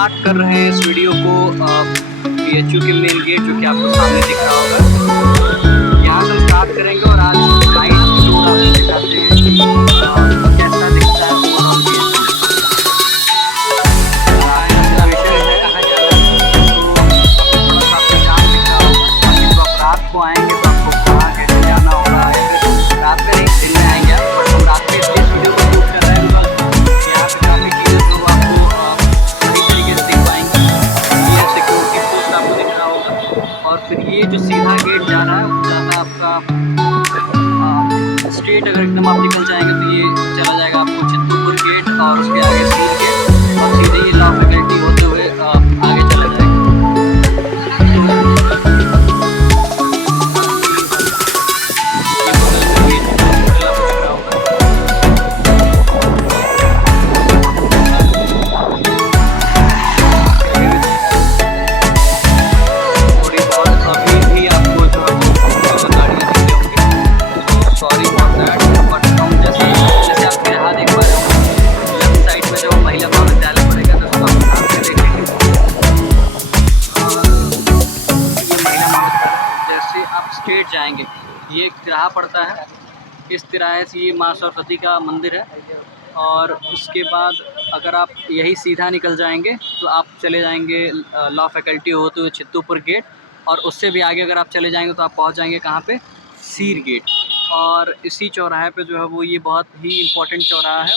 Start कर रहे हैं इस वीडियो को BHU के मेन गेट, जो कि आपको सामने दिख रहा होगा। यहाँ से स्टार्ट करेंगे और आज नाइट टूर आपको दिखाते हैं कि कैसा दिखता है ओवरऑल BHU। विषय है कहाँ जाना है, तो थोड़ा सा आपको जान दिख रहा होगा। बाकी तो आप रात को आएंगे तो आपको कहाँ कैसे जाना होगा, या फिर रात में नहीं दिन में आएंगे आप, बट हम रात में इसलिए इस वीडियो को शूट कर रहे हैं बिकॉज यहाँ पे काफ़ी चीज़ें जो आपको सही तरीके से दिख पाएंगे। ये सिक्योरिटी पोस्ट आपको दिख रहा होगा, और फिर ये जो सीधा गेट जा रहा है वो जाता है आपका स्ट्रेट। अगर एकदम आप निकल जाएंगे तो ये चला जाएगा आपको चित्तूपुर गेट, और उसके आगे सील गेट, और सीधे ये लॉ फैकल्टी होते हुए आगे चला जाएगा। स्ट्रेट जाएंगे, ये एक तिराहा पड़ता है, इस तिराहे से ये माँ सरस्वती का मंदिर है, और उसके बाद अगर आप यही सीधा निकल जाएंगे तो आप चले जाएंगे लॉ फैकल्टी होते हुए चित्तूपुर गेट, और उससे भी आगे अगर आप चले जाएंगे तो आप पहुंच जाएंगे कहाँ पे, सीर गेट। और इसी चौराहे पे जो है वो ये बहुत ही इम्पोर्टेंट चौराहा है।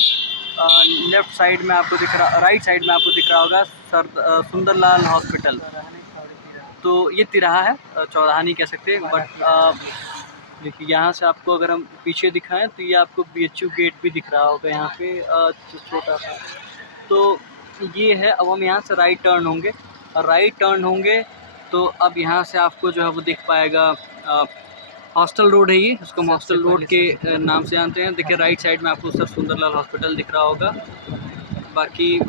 लेफ़्ट साइड में आपको दिख रहा, राइट साइड में आपको दिख रहा होगा सुंदरलाल हॉस्पिटल। तो ये तिराहा है, चौराहा नहीं कह सकते, बट देखिए यहाँ से आपको अगर हम पीछे दिखाएं तो ये आपको BHU गेट भी दिख रहा होगा यहाँ पे छोटा सा। तो ये है, अब हम यहाँ से राइट टर्न होंगे, और राइट टर्न होंगे तो अब यहाँ से आपको जो है वो दिख पाएगा हॉस्टल रोड है, ये उसको हम हॉस्टल रोड के नाम से जानते हैं। देखिए राइट साइड में आपको सर सुंदरलाल हॉस्पिटल दिख रहा होगा। बाकी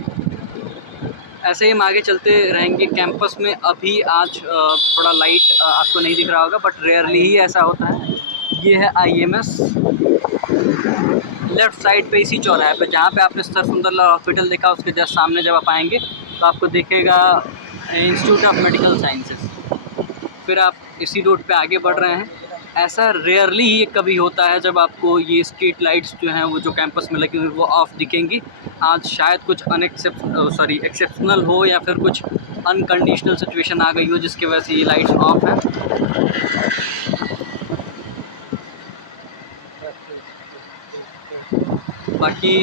ऐसे ही हम आगे चलते रहेंगे। कैंपस में अभी आज थोड़ा लाइट आपको नहीं दिख रहा होगा, बट रेयरली ही ऐसा होता है। ये है IMS लेफ़्ट साइड पे, इसी चौराहे पे जहाँ पे आपने सर सुंदरलाल हॉस्पिटल देखा, उसके जस्ट सामने जब आप आएंगे तो आपको दिखेगा इंस्टीट्यूट ऑफ मेडिकल साइंसेस। फिर आप इसी रोड पे आगे बढ़ रहे हैं। ऐसा रेयरली ही कभी होता है जब आपको ये स्ट्रीट लाइट्स जो हैं वो जो कैंपस में लगी हुई वो ऑफ दिखेंगी। आज शायद कुछ एक्सेप्शनल हो, या फिर कुछ अनकंडीशनल सिचुएशन आ गई हो जिसकी वजह से ये लाइट्स ऑफ हैं। बाकी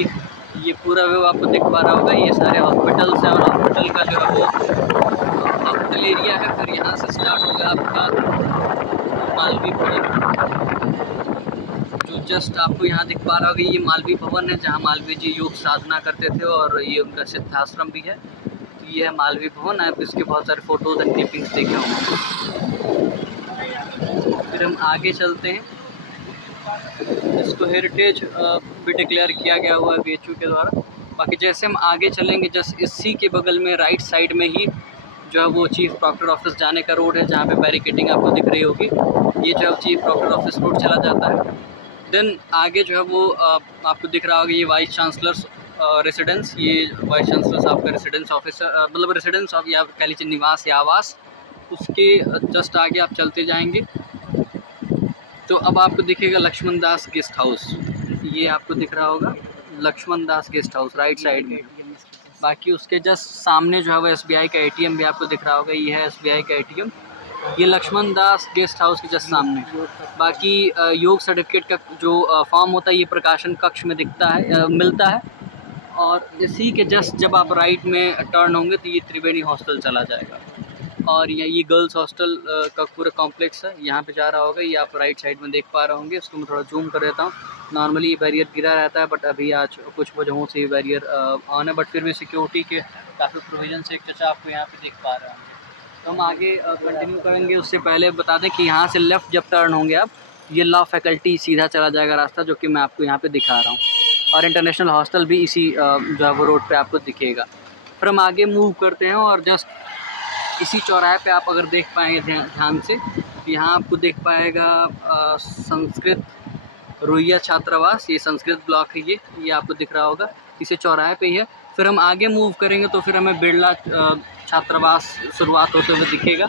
ये पूरा व्यू आपको दिख पा रहा होगा, ये सारे हॉस्पिटल्स हैं, और हॉस्पिटल का जो है वो हॉस्पिटल एरिया है। फिर यहाँ से स्टार्ट होगा आपका मालवी भवन, जो जस्ट आपको यहाँ दिख पा रहा होगा। ये मालवी भवन है जहाँ मालवीय जी योग साधना करते थे, और ये उनका सिद्धाश्रम भी है। तो ये है मालवी भवन। आप इसके बहुत सारे फ़ोटोज़ एंड क्लिपिंग्स देखे होंगे। फिर हम आगे चलते हैं। इसको हेरिटेज भी डिक्लेयर किया गया हुआ है BHU के द्वारा। बाकी जैसे हम आगे चलेंगे, जस्ट इसी के बगल में राइट साइड में ही जो है वो चीफ़ प्रॉक्टर ऑफिस जाने का रोड है, जहाँ पे बैरिकेडिंग आपको दिख रही होगी। ये जो है चीफ़ प्रॉक्टर ऑफिस रोड चला जाता है। देन आगे जो है वो आपको दिख रहा होगा ये वाइस चांसलर्स रेसिडेंस। ये वाइस चांसलर साहब का रेसिडेंस ऑफिस, मतलब रेसिडेंस ऑफ, या कह लीजिए निवास या आवास। उसके जस्ट आगे आप चलते जाएंगे तो अब आपको दिखेगा लक्ष्मण दास गेस्ट हाउस। ये आपको दिख रहा होगा Laxman Das guest house right side में। बाकी उसके जस्ट सामने जो है वो SBI का ATM भी आपको दिख रहा होगा। ये है SBI का ATM, ये लक्ष्मण दास गेस्ट हाउस के जस्ट सामने। बाकी योग सर्टिफिकेट का जो फॉर्म होता है ये प्रकाशन कक्ष में दिखता है, मिलता है। और इसी के जस्ट जब आप राइट में टर्न होंगे तो ये त्रिवेणी हॉस्टल चला जाएगा, और ये गर्ल्स हॉस्टल का पूरा कॉम्प्लेक्स है, यहाँ पे जा रहा होगा। ये आप राइट साइड में देख पा रहे होंगे। इसको मैं थोड़ा जूम कर देता हूँ। नॉर्मली ये बैरियर गिरा रहता है, बट अभी आज कुछ वजहों से ये बैरियर ऑन है, बट फिर भी सिक्योरिटी के काफ़ी प्रोविजन से एक चचा आपको यहाँ पे देख पा रहे होंगे। तो हम आगे कंटिन्यू करेंगे। उससे पहले बता दें कि यहाँ से लेफ़्ट जब टर्न होंगे आप, ये लॉ फैकल्टी सीधा चला जाएगा रास्ता, जो कि मैं आपको यहाँ पर दिखा रहा हूँ, और इंटरनेशनल हॉस्टल भी इसी जो है वो रोड पर आपको दिखेगा। फिर हम आगे मूव करते हैं, और जस्ट इसी चौराहे पे आप अगर देख पाएंगे ध्यान से, यहाँ आपको देख पाएगा संस्कृत रोहिया छात्रावास। ये संस्कृत ब्लॉक है, ये आपको दिख रहा होगा, इसे चौराहे पे ही है। फिर हम आगे मूव करेंगे तो फिर हमें बिरला छात्रावास शुरुआत होते हुए दिखेगा,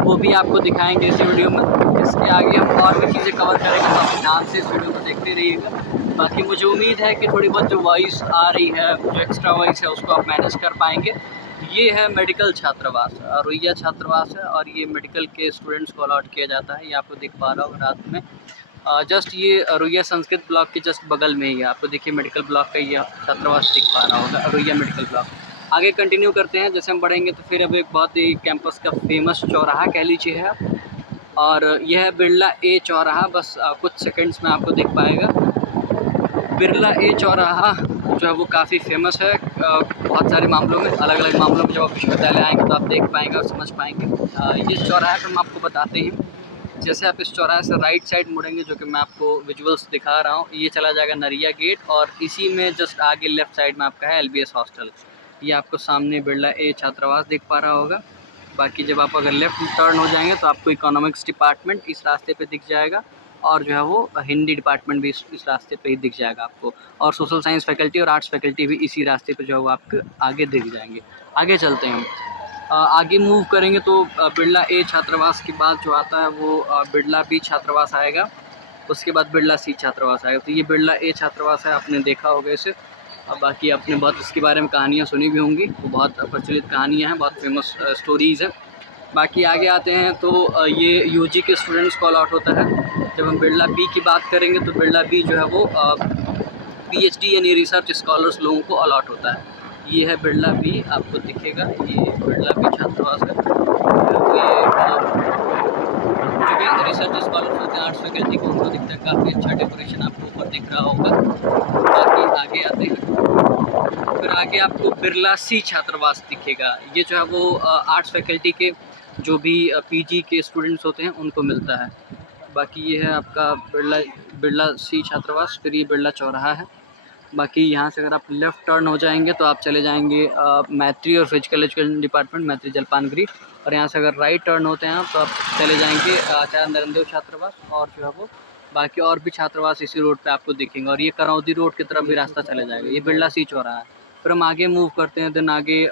वो भी आपको दिखाएंगे इस वीडियो में। इसके आगे हम और भी चीज़ें कवर करेंगे, तो आप ध्यान से इस वीडियो को देखते रहिएगा। बाकी मुझे उम्मीद है कि थोड़ी बहुत जो वॉइस आ रही है, जो एक्स्ट्रा वॉइस है, उसको आप मैनेज कर पाएंगे। ये है मेडिकल छात्रावास, रुइया छात्रावास है, और ये मेडिकल के स्टूडेंट्स को अलॉट किया जाता है। ये आपको दिख पा रहा होगा रात में। जस्ट ये रुइया संस्कृत ब्लॉक के जस्ट बगल में ही है। आपको देखिए मेडिकल ब्लॉक का ये छात्रावास दिख पा रहा होगा, रुइया मेडिकल ब्लॉक। आगे कंटिन्यू करते हैं। जैसे हम बढ़ेंगे तो फिर अब एक बहुत ही कैंपस का फेमस चौराहा कह लीजिए है, और यह है बिरला ए चौराहा। बस कुछ सेकंड्स में आपको दिख पाएगा। बिरला ए चौराहा जो है वो काफ़ी फेमस है बहुत सारे मामलों में, अलग अलग मामलों में। जब आप विश्वविद्यालय आएंगे तो आप देख पाएंगे और समझ पाएंगे। ये चौराहे पर हम आपको बताते हैं। जैसे आप इस चौराहे से राइट साइड मुड़ेंगे, जो कि मैं आपको विजुअल्स दिखा रहा हूँ, ये चला जाएगा नरिया गेट, और इसी में जस्ट आगे लेफ्ट साइड में आपका है LBS हॉस्टल। ये आपको सामने बिरला ए छात्रावास दिख पा रहा होगा। बाकी जब आप अगर लेफ्ट टर्न हो जाएंगे तो आपको इकोनॉमिक्स डिपार्टमेंट इस रास्ते पे दिख जाएगा, और जो है वो हिंदी डिपार्टमेंट भी इस रास्ते पे ही दिख जाएगा आपको, और सोशल साइंस फैकल्टी और आर्ट्स फैकल्टी भी इसी रास्ते पे जो है वो आपको आगे दिख जाएंगे। आगे चलते हैं हम। आगे मूव करेंगे तो बिरला ए छात्रावास के बाद जो आता है वो बिरला बी छात्रावास आएगा। उसके बाद बिरला सी छात्रावास आएगा। तो ये बिरला ए छात्रावास है, आपने देखा होगा इसे। बाकी आपने बहुत इसके बारे में कहानियाँ सुनी भी होंगी, वो बहुत प्रचलित कहानियाँ हैं, बहुत फेमस स्टोरीज़ हैं। बाकी आगे आते हैं तो ये यूजी के स्टूडेंट्स को अलॉट होता है। जब हम बिरला बी की बात करेंगे तो बिरला बी जो है वो PhD यानी रिसर्च स्कॉलर्स लोगों को अलॉट होता है। ये है बिरला बी, आपको दिखेगा, ये बिरला बी छात्रावास है। जो भी रिसर्च स्कॉलर्स होते हैं आर्ट्स फैकल्टी को, उनको दिखता है। काफ़ी अच्छा डेकोरेशन आपको ऊपर दिख रहा होगा। बाकी आगे आते हैं, फिर आगे आपको बिरला सी छात्रावास दिखेगा। ये जो है वो आर्ट्स फैकल्टी के जो भी PG के स्टूडेंट्स होते हैं उनको मिलता है। बाकी ये है आपका बिरला सी छात्रावास। फिर ये बिरला चौराहा है। बाकी यहाँ से अगर आप लेफ़्ट टर्न हो जाएंगे तो आप चले जाएंगे मैत्री और फिजिकल एजुकेशन डिपार्टमेंट, मैत्री जलपानगिरी। और यहाँ से अगर राइट टर्न होते हैं आप तो आप चले जाएंगे आचार्य नरेंद्र छात्रावास, और जो है वो बाकी और भी छात्रावास इसी रोड पे आपको दिखेंगे। और ये करौदी रोड की तरफ भी रास्ता चले जाएगा। ये बिरला सी चौराहा है। फिर हम आगे मूव करते हैं। देन आगे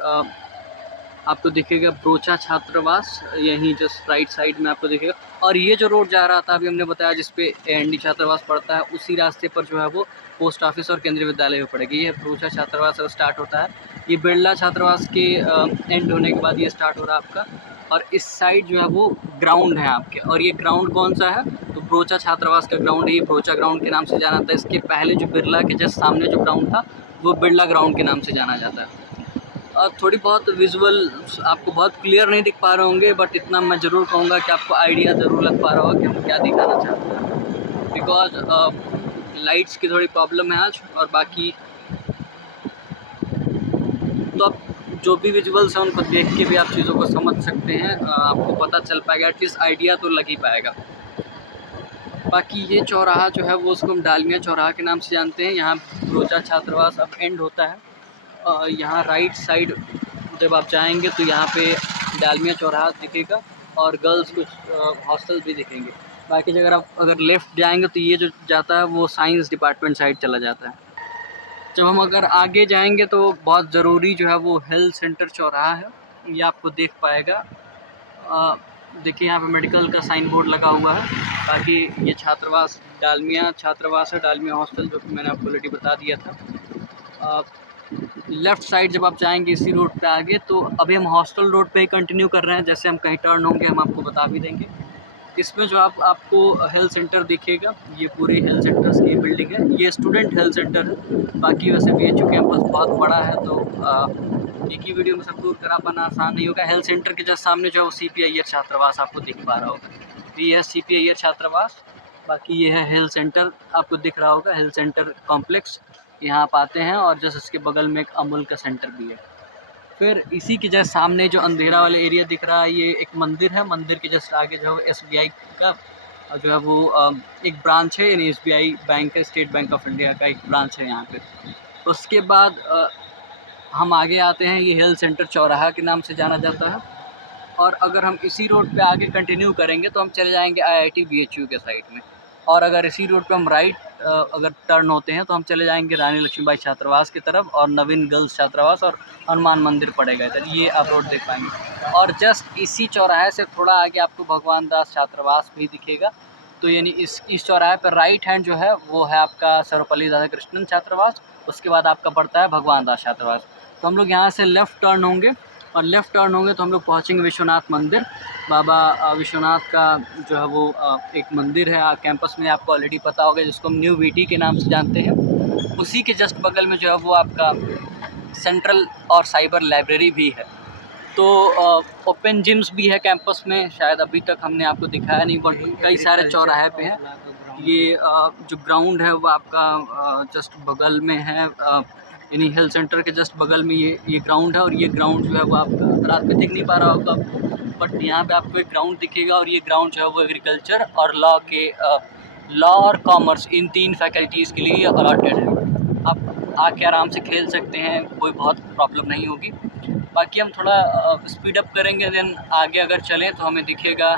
आपको दिखेगा ब्रोचा छात्रावास, यहीं जस्ट राइट साइड में आपको दिखेगा। और ये जो रोड जा रहा था अभी हमने बताया जिस पे AND छात्रावास पड़ता है, उसी रास्ते पर जो है वो पोस्ट ऑफिस और केंद्रीय विद्यालय में पड़ेगी। ये ब्रोचा छात्रावास स्टार्ट होता है। ये बिरला छात्रावास के एंड होने के बाद ये स्टार्ट हो रहा है आपका। और इस साइड जो है वो ग्राउंड है आपके। और ये ग्राउंड कौन सा है? तो ब्रोचा छात्रावास का ग्राउंड है। ये ब्रोचा ग्राउंड के नाम से जाना था। इसके पहले जो बिरला के जस्ट सामने जो ग्राउंड था वो बिरला ग्राउंड के नाम से जाना जाता है। थोड़ी बहुत विजुअल आपको बहुत क्लियर नहीं दिख पा रहे होंगे, बट इतना मैं ज़रूर कहूँगा कि आपको आइडिया ज़रूर लग पा रहा होगा कि हम क्या दिखाना चाहते हैं। बिकॉज लाइट्स की थोड़ी प्रॉब्लम है आज। और बाकी तो आप जो भी विजुअल्स हैं उनको देख के भी आप चीज़ों को समझ सकते हैं। आपको पता चल पाएगा, एटलीस्ट आइडिया तो लग ही पाएगा। बाकी ये चौराहा जो है वो उसको हम डालमिया चौराहा के नाम से जानते हैं। यहाँ ब्रोचा छात्रावास अब एंड होता है। यहाँ राइट साइड जब आप जाएंगे तो यहाँ पे डालमिया चौराहा दिखेगा, और गर्ल्स कुछ हॉस्टल भी दिखेंगे। बाकी अगर लेफ़्ट जाएंगे तो ये जो जाता है वो साइंस डिपार्टमेंट साइड चला जाता है। जब हम अगर आगे जाएंगे तो बहुत ज़रूरी जो है वो हेल्थ सेंटर चौराहा है, ये आपको देख पाएगा। देखिए यहाँ पे मेडिकल का साइन बोर्ड लगा हुआ है। बाकी ये छात्रावास डालमिया छात्रावास है, डालमिया हॉस्टल, जो कि मैंने आपको ऑलरेडी बता दिया था। लेफ़्ट साइड जब आप जाएंगे इसी रोड पे आगे, तो अभी हम हॉस्टल रोड पे ही कंटिन्यू कर रहे हैं। जैसे हम कहीं टर्न होंगे हम आपको बता भी देंगे। इसमें जो आपको हेल्थ सेंटर दिखेगा, ये पूरे हेल्थ सेंटर्स की बिल्डिंग है। ये स्टूडेंट हेल्थ सेंटर है। बाकी वैसे BHU कैंपस बहुत बड़ा है, तो एक ही वीडियो में सब दूर करा पाना आसान नहीं होगा। हेल्थ सेंटर के जस्ट सामने जो है वो CP अय्यर छात्रावास आपको दिख पा रहा होगा। ये है CP अय्यर छात्रावास। बाकी ये है हेल्थ सेंटर, आपको दिख रहा होगा, हेल्थ सेंटर कॉम्प्लेक्स। यहाँ आप आते हैं और जस्ट इसके बगल में एक अमूल का सेंटर भी है। फिर इसी के जस्ट सामने जो अंधेरा वाला एरिया दिख रहा है, ये एक मंदिर है। मंदिर के जस्ट आगे जो है SBI का जो है वो एक ब्रांच है, यानी SBI बैंक है, स्टेट बैंक ऑफ इंडिया का एक ब्रांच है यहाँ पे। उसके बाद हम आगे आते हैं। ये हेल्थ सेंटर चौराहा के नाम से जाना जाता है। और अगर हम इसी रोड पे आगे कंटिन्यू करेंगे तो हम चले जाएंगे IIT BHU के साइड में। और अगर इसी रोड पे हम राइट अगर टर्न होते हैं तो हम चले जाएंगे रानी लक्ष्मीबाई छात्रावास की तरफ, और नवीन गर्ल्स छात्रावास और हनुमान मंदिर पड़ेगा इधर, ये आप रोड देख पाएंगे। और जस्ट इसी चौराहे से थोड़ा आगे आपको भगवान दास छात्रावास भी दिखेगा। तो यानी इस चौराहे पर राइट हैंड जो है वो है आपका सर्वपल्ली राधाकृष्णन छात्रावास, उसके बाद आपका पड़ता है भगवान दास छात्रावास। तो हम लोग यहाँ से लेफ़्ट टर्न होंगे, और लेफ़्ट टर्न होंगे तो हम लोग पहुँचेंगे विश्वनाथ मंदिर। बाबा विश्वनाथ का जो है वो एक मंदिर है कैंपस में, आपको ऑलरेडी पता होगा, जिसको हम न्यू वीटी के नाम से जानते हैं। उसी के जस्ट बगल में जो है वो आपका सेंट्रल और साइबर लाइब्रेरी भी है। तो ओपन जिम्स भी है कैंपस में, शायद अभी तक हमने आपको दिखाया नहीं, बट कई सारे चौराहे पे हैं। ये जो ग्राउंड है वो आपका जस्ट बगल में है, यानी हेल्थ सेंटर के जस्ट बगल में ये ग्राउंड है। और ये ग्राउंड जो है वो आपका रात में दिख नहीं पा रहा होगा, बट यहाँ पे आपको एक ग्राउंड दिखेगा। और ये ग्राउंड जो है वो एग्रीकल्चर और लॉ और कॉमर्स, इन 3 फैकल्टीज़ के लिए अलॉटेड है। आप आके आराम से खेल सकते हैं, कोई बहुत प्रॉब्लम नहीं होगी। बाकी हम थोड़ा स्पीड अप करेंगे, देन आगे अगर चलें तो हमें दिखेगा,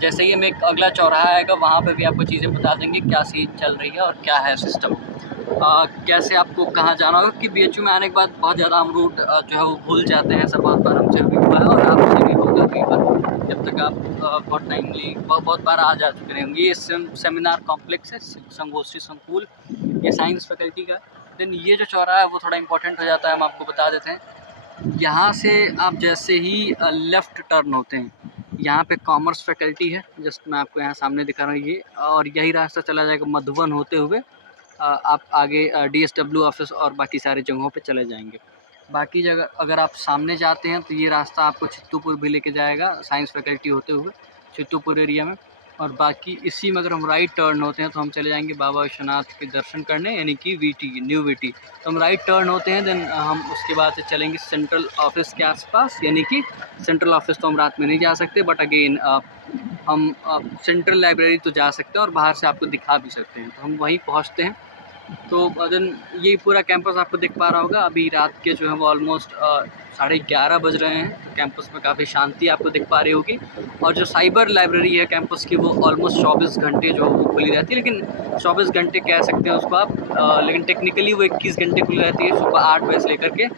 जैसे ही हमें एक अगला चौराहा आएगा वहाँ पे भी आपको चीज़ें बता देंगे क्या सीन चल रही है और क्या है सिस्टम, कैसे आपको कहाँ जाना होगा। कि BHU में आने के बाद बहुत ज़्यादा हम रूट जो है वो भूल जाते हैं, ऐसा बहुत बार हमसे भी हुआ है और आपसे भी होगा कई बार, जब तक आप बहुत टाइमली बहुत बार आ जा चुके होंगे। ये सेमिनार कॉम्प्लेक्स है, संगोष्ठी संकुल, ये साइंस फैकल्टी का। देन ये जो चौराहा है वो थोड़ा इंपॉर्टेंट हो जाता है, हम आपको बता देते हैं। यहाँ से आप जैसे ही लेफ़्ट टर्न होते हैं, यहाँ पे कॉमर्स फैकल्टी है, जस्ट मैं आपको यहाँ सामने दिखा रहा हूँ ये, और यही रास्ता चला जाएगा मधुबन होते हुए, आप आगे DSW ऑफिस और बाकी सारे जगहों पे चले जाएंगे। बाकी जगह अगर आप सामने जाते हैं तो ये रास्ता आपको चित्तूपुर भी लेके जाएगा, साइंस फैकल्टी होते हुए चित्तूपुर एरिया में। और बाकी इसी में अगर हम राइट टर्न होते हैं तो हम चले जाएंगे बाबा विश्वनाथ के दर्शन करने, यानी कि VT न्यू VT। तो हम राइट टर्न होते हैं, देन हम उसके बाद से चलेंगे सेंट्रल ऑफिस के आसपास, यानी कि सेंट्रल ऑफिस तो हम रात में नहीं जा सकते, बट अगेन हम सेंट्रल लाइब्रेरी तो जा सकते हैं और बाहर से आपको दिखा भी सकते हैं, तो हम वहीं पहुँचते हैं। तो देन ये पूरा कैंपस आपको दिख पा रहा होगा। अभी रात के जो है वो ऑलमोस्ट 11:30 बज रहे हैं, कैंपस में काफ़ी शांति आपको दिख पा रही होगी। और जो साइबर लाइब्रेरी है कैंपस की, वो ऑलमोस्ट 24 घंटे जो वो खुली रहती है, लेकिन 24 घंटे कह सकते हैं उसको आप, लेकिन टेक्निकली वो 21 घंटे खुली रहती है, सुबह 8 बजे से लेकर के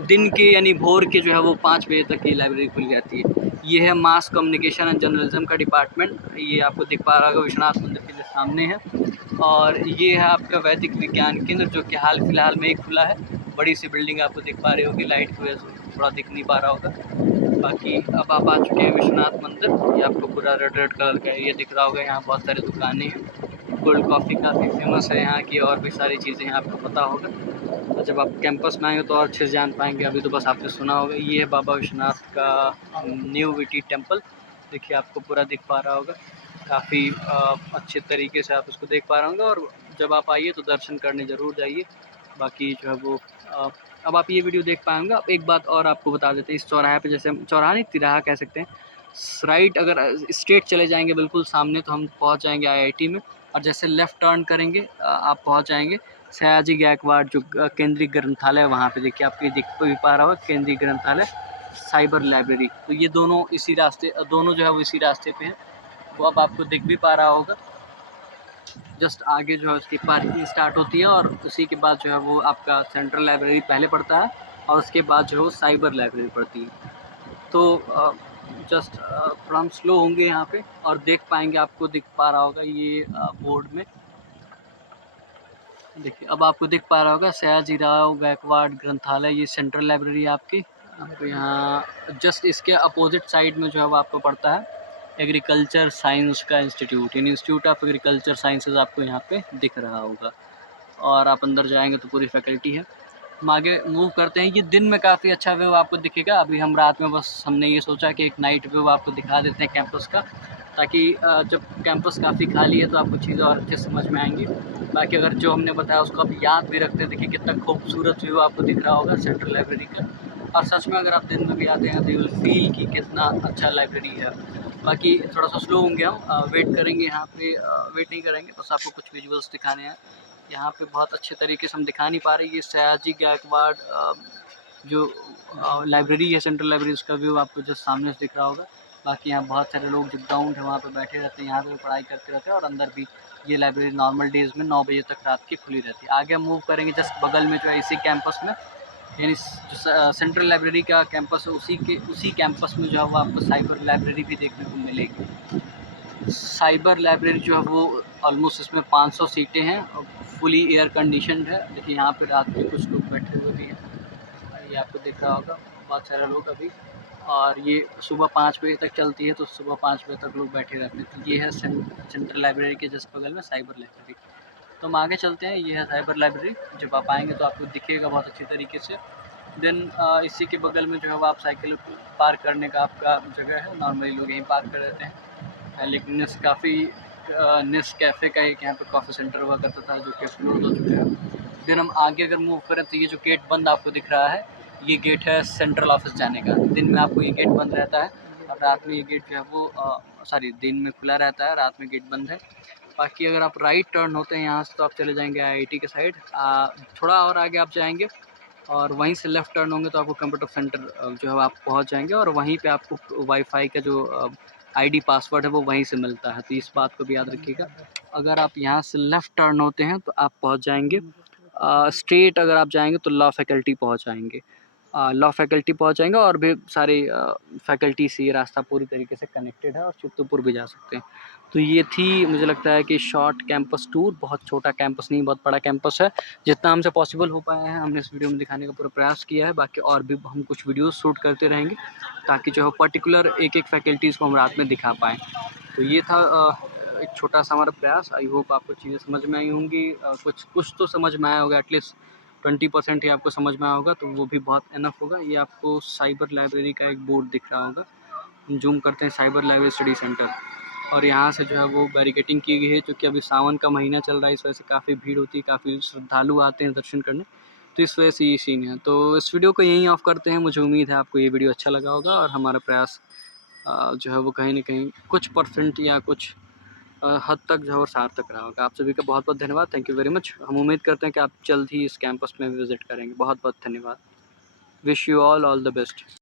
दिन के यानी भोर के जो है वो 5 बजे तक ये लाइब्रेरी खुली रहती है। ये है मास कम्युनिकेशन एंड जर्नलिज्म का डिपार्टमेंट, ये आपको दिख पा रहा होगा विश्वनाथ मंदिर के जस्ट सामने है। और ये है आपका वैदिक विज्ञान केंद्र, जो कि हाल फिलहाल में ही खुला है। बड़ी सी बिल्डिंग आपको दिख पा रही होगी, लाइट की वजह से थोड़ा दिख नहीं पा रहा होगा। बाकी अब आप आ चुके हैं विश्वनाथ मंदिर, ये आपको पूरा रेड कलर का एरिया दिख रहा होगा। यहाँ बहुत सारी दुकानें हैं, कोल्ड कॉफ़ी काफ़ी फेमस है यहाँ की, और भी सारी चीज़ें हैं आपको पता होगा। और जब आप कैंपस में आएंगे तो और अच्छे से जान पाएंगे, अभी तो बस आपने सुना होगा। ये है बाबा विश्वनाथ का न्यू VT टेम्पल, देखिए आपको पूरा दिख पा रहा होगा, काफ़ी अच्छे तरीके से आप उसको देख पा रहे होंगे। और जब आप आइए तो दर्शन करने ज़रूर जाइए। बाकी जो है वो अब आप ये वीडियो देख पाएंगे। अब एक बात और आपको बता देते हैं, इस चौराहे पे, जैसे हम चौराहा नहीं, तिराहा कह सकते हैं, राइट अगर स्ट्रेट चले जाएंगे बिल्कुल सामने तो हम पहुंच जाएंगे IIT में। और जैसे लेफ़्ट टर्न करेंगे आप पहुंच जाएंगे सयाजी गायकवाड़ जो केंद्रीय ग्रंथालय, वहाँ पे देखिए आपको दिख भी पा रहा होगा, केंद्रीय ग्रंथालय साइबर लाइब्रेरी। तो ये दोनों इसी रास्ते, दोनों जो है वो इसी रास्ते पे हैं, वो अब आपको दिख भी पा रहा होगा। जस्ट आगे जो है उसकी पार्किंग स्टार्ट होती है, और उसी के बाद जो है वो आपका सेंट्रल लाइब्रेरी पहले पड़ता है, और उसके बाद जो है वो साइबर लाइब्रेरी पड़ती है। तो जस्ट थोड़ा हम स्लो होंगे यहाँ पे, और देख पाएंगे, आपको दिख पा रहा होगा ये बोर्ड में, देखिए अब आपको दिख पा रहा होगा सयाजीराव गायकवाड़ ग्रंथालय, ये सेंट्रल लाइब्रेरी है आपकी। आपको यहाँ जस्ट इसके अपोजिट साइड में जो है वो आपको पड़ता है एग्रीकल्चर साइंस का इंस्टीट्यूट, यानी इंस्टीट्यूट ऑफ एग्रीकल्चर साइंसेज आपको यहाँ पे दिख रहा होगा। और आप अंदर जाएंगे तो पूरी फैकल्टी है। हम आगे मूव करते हैं। ये दिन में काफ़ी अच्छा व्यू आपको दिखेगा, अभी हम रात में बस हमने ये सोचा कि एक नाइट व्यू आपको दिखा देते हैं कैंपस का, ताकि जब कैंपस काफ़ी खाली है तो आपको चीज़ें और अच्छे समझ में आएंगी। बाकी अगर जो हमने बताया उसको आप याद भी रखते हैं, देखिए कितना खूबसूरत व्यू आपको दिख रहा होगा सेंट्रल लाइब्रेरी का। और सच में अगर आप दिन में भी आते हैं तो यू विल फील कि कितना अच्छा लाइब्रेरी है। बाकी थोड़ा सा स्लो होंगे हम, वेट करेंगे यहाँ पे, वेट नहीं करेंगे, बस आपको कुछ विजुअल्स दिखाने हैं। यहाँ पे बहुत अच्छे तरीके से हम दिखा नहीं पा रहे, ये सयाजी गायकवाड़ जो लाइब्रेरी है, सेंट्रल लाइब्रेरी, उसका व्यू आपको जस्ट सामने से दिख रहा होगा। बाकी यहाँ बहुत सारे लोग जो ग्राउंड है वहाँ पे बैठे रहते हैं, यहाँ पे पढ़ाई करते रहते हैं। और अंदर भी ये लाइब्रेरी नॉर्मल डेज़ में 9 बजे तक रात की खुली रहती है। आगे हम मूव करेंगे, जस्ट बगल में जो है इसी कैंपस में, यानी जो सेंट्रल लाइब्रेरी का कैंपस है उसी कैंपस में जो है वो आपको साइबर लाइब्रेरी भी देखने को मिलेगी। साइबर लाइब्रेरी जो है वो ऑलमोस्ट इसमें 500 सीटें हैं और फुली एयर कंडीशनड है। देखिए यहाँ पे रात में कुछ लोग बैठे हुए भी हैं, ये आपको दिख रहा होगा बहुत सारे लोग अभी। और ये सुबह 5 बजे तक चलती है, तो सुबह 5 बजे तक लोग बैठे रहते हैं। तो ये है सेंट्रल लाइब्रेरी के जस्ट बगल में साइबर लाइब्रेरी। तो हम आगे चलते हैं, ये है साइबर लाइब्रेरी। जब आप आएंगे तो आपको दिखेगा बहुत अच्छी तरीके से। देन इसी के बगल में जो है वो आप साइकिल पार्क करने का आपका जगह है, नॉर्मली लोग यहीं पार्क कर देते हैं। लेकिन नेस कैफ़े का एक यहाँ पे कॉफ़ी सेंटर हुआ करता था, जो कि क्लोज हो चुका है। देन हम आगे अगर मूव करें तो ये जो गेट बंद आपको दिख रहा है, ये गेट है सेंट्रल ऑफिस जाने का। दिन में आपको ये गेट बंद रहता है और रात में ये गेट जो है वो दिन में खुला रहता है, रात में गेट बंद है। बाकी अगर आप राइट टर्न होते हैं यहाँ से तो आप चले जाएंगे IIT के साइड। थोड़ा और आगे आप जाएंगे और वहीं से लेफ़्ट टर्न होंगे तो आपको कंप्यूटर सेंटर जो है आप पहुँच जाएंगे। और वहीं पे आपको वाईफाई का जो ID पासवर्ड है वो वहीं से मिलता है, तो इस बात को भी याद रखिएगा। अगर आप यहाँ से लेफ़्ट टर्न होते हैं तो आप पहुँच जाएंगे स्ट्रेट, अगर आप जाएंगे तो लॉ फैकल्टी पहुँच जाएंगे। लॉ फैकल्टी पहुँच जाएंगे और भी सारे फैकल्टी से ये रास्ता पूरी तरीके से कनेक्टेड है और चित्तौड़पुर भी जा सकते हैं। तो ये थी, मुझे लगता है कि शॉर्ट कैंपस टूर। बहुत छोटा कैंपस नहीं, बहुत बड़ा कैंपस है। जितना हमसे पॉसिबल हो पाया है हमने इस वीडियो में दिखाने का पूरा प्रयास किया है। बाकी और भी हम कुछ वीडियोस शूट करते रहेंगे ताकि जो है पर्टिकुलर एक फैकल्टीज़ को हम रात में दिखा पाएँ। तो ये था एक छोटा सा हमारा प्रयास। आई होप आपको चीज़ें समझ में आई होंगी। कुछ तो समझ में आया होगा, एटलीस्ट 20% ही आपको समझ में आया होगा, तो वो भी बहुत इनफ होगा। ये आपको साइबर लाइब्रेरी का एक बोर्ड दिख रहा होगा, जूम करते हैं, साइबर लाइब्रेरी स्टडी सेंटर। और यहाँ से जो है वो बैरिकेटिंग की गई है, क्योंकि अभी सावन का महीना चल रहा है, इस वजह से काफ़ी भीड़ होती है, काफ़ी श्रद्धालु आते हैं दर्शन करने, तो इस वजह से ये सीन है। तो इस वीडियो को यहीं ऑफ करते हैं। मुझे उम्मीद है आपको ये वीडियो अच्छा लगा होगा और हमारा प्रयास जो है वो कहीं न कहीं कुछ % या कुछ हद तक जो है वो सार्थक रहा होगा। आप सभी का बहुत बहुत धन्यवाद। Thank you very much. हम उम्मीद करते हैं कि आप जल्द ही इस कैंपस में विज़िट करेंगे। बहुत बहुत धन्यवाद। Wish you all the best.